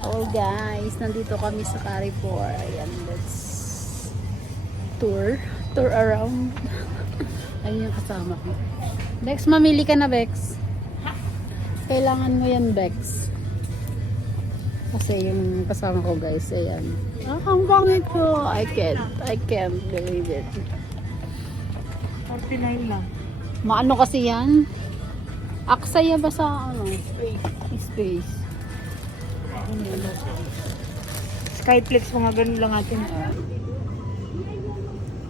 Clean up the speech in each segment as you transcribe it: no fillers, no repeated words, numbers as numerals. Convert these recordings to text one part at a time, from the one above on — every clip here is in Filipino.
Oh guys, nandito kami sa Carrefour. Ayan, let's tour around. Ayun yung kasama ko. Bex, mamili ka na, Bex. Kailangan mo yan, Bex. Kasi yung kasama ko, guys, ayan. Ang bangit ko. I can't believe it. 49 lang. Maano kasi yan? Aksaya ba sa ano? Space. Skyflex, mga ganun lang atin.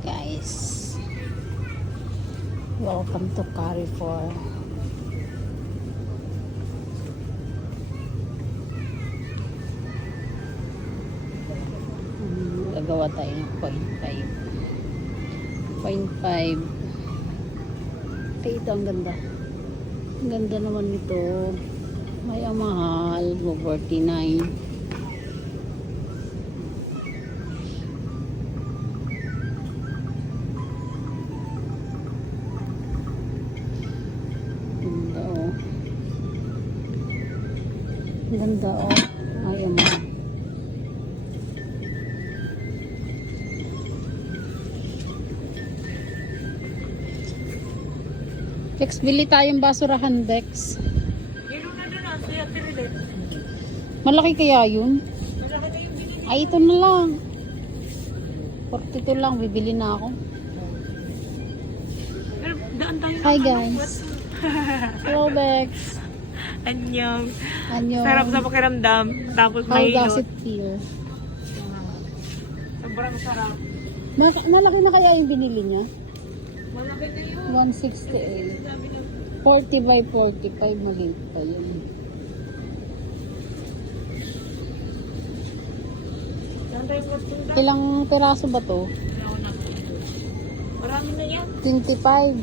Guys, welcome to Carrefour. Gagawa tayo ng 0.5. 0.5. Okay, ito ang ganda. Ang ganda naman nito. May ang mahal. 49. Ganda oh. Ganda oh. Ay, ang mahal. Bex, bili tayong basurahan, Bex. Meron na doon, Kuya Tiril. Malaki kaya yun? Malaki na yung binili. Ay, ito na lang. 42 lang, bibili na ako. Pero daan tayo. Hi guys. Hello, Bex. Anyong. Anyo. Sarap sa pakiramdam. Tapos How may does hilot. it feel? Sobrang sarap. Malaki na kaya yung binili niya? Malaki na yun. 168. 40 by 45, maliit pa yun. Saan tayo magpunta? Ilang peraso ba to? Marami na yan. 25.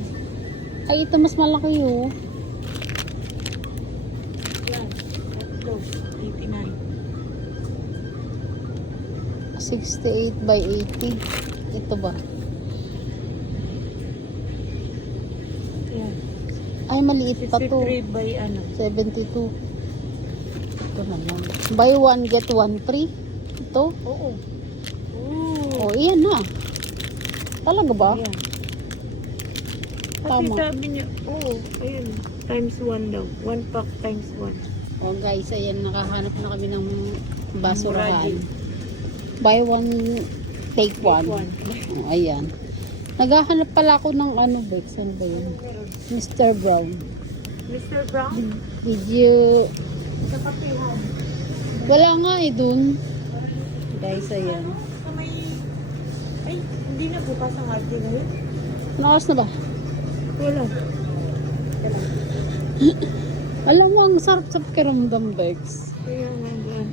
Ay, ito mas malaki oh. Yan. Tatlo. 89. 68 by 80. Ito ba? Yan. Ay, maliit pa to. 63 by ano. 72. Ito naman. Buy one, get one free. Ito. Oo. Oh, iyan na. Talaga ba? Ayan. Kasi Tama. sabi niya, oo, ayun, times 1 daw. 1 pack times 1. Oh guys, ayan, nakahanap na kami ng basurahan. Murado. Buy one, take one. one. Oh, ayan. Naghahanap pala ako ng ano, Bex. Ano ba yun? Mr. Brown. Mr. Brown? Did you... Sa kapihan. Wala nga eh, dun. Guys, ayan. Sa may... Ay, hindi na bukas ang arte ngayon. Ano oras na ba? Wala. Alam mo, ang sarap sa pakiramdam, Bex. Kaya nga dyan.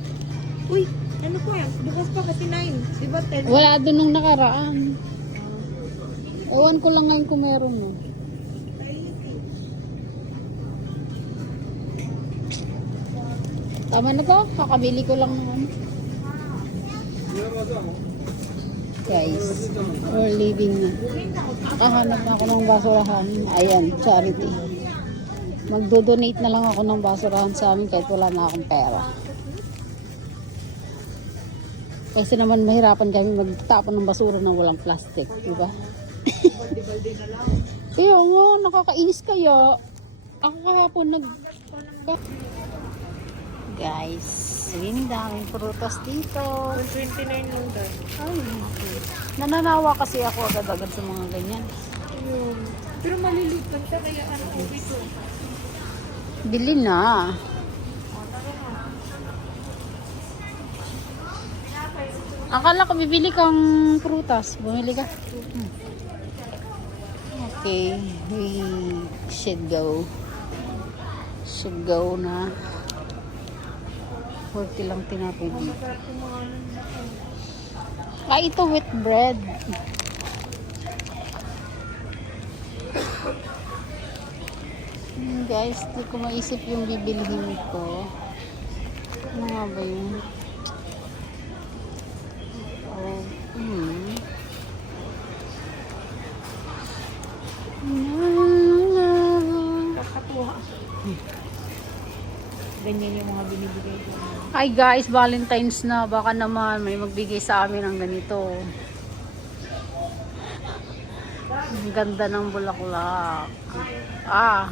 Uy, ano po yan? Bukas pa kasi 9. Di ba 10? Wala dun nung nakaraan. Ewan ko lang ngayon kung meron, no. Tama na to. Kakabili ko lang ng ano. Guys, we're leaving na. Nakahanap na ako ng basurahan. Ayan, charity. Magdo-donate na lang ako ng basurahan sa amin kahit wala na akong pera. Kasi naman mahirapan kami magtapon ng basura na walang plastic, di ba? Kaya nga, nakakainis kaya. Ako kahapon Guys, ang daming prutas dito. 29 lang daw. Ay, nananawa kasi ako agad-agad sa mga ganyan. Ayun. Pero maliliit lang siya kaya ano ko dito. Bili na. Akala ko bibili kang prutas. Bumili ka. Okay, we should go. Should go na. 40 lang tinapay dito. Ah, ito wheat bread. Guys, di ko maisip yung bibilihin ko. Ano nga ba yun? Oh, Kakatuwa. Ganyan yung mga binibigay ko. Hi guys, Valentine's na. Baka naman may magbigay sa amin ng ganito. Ang ganda ng bulaklak. Ah,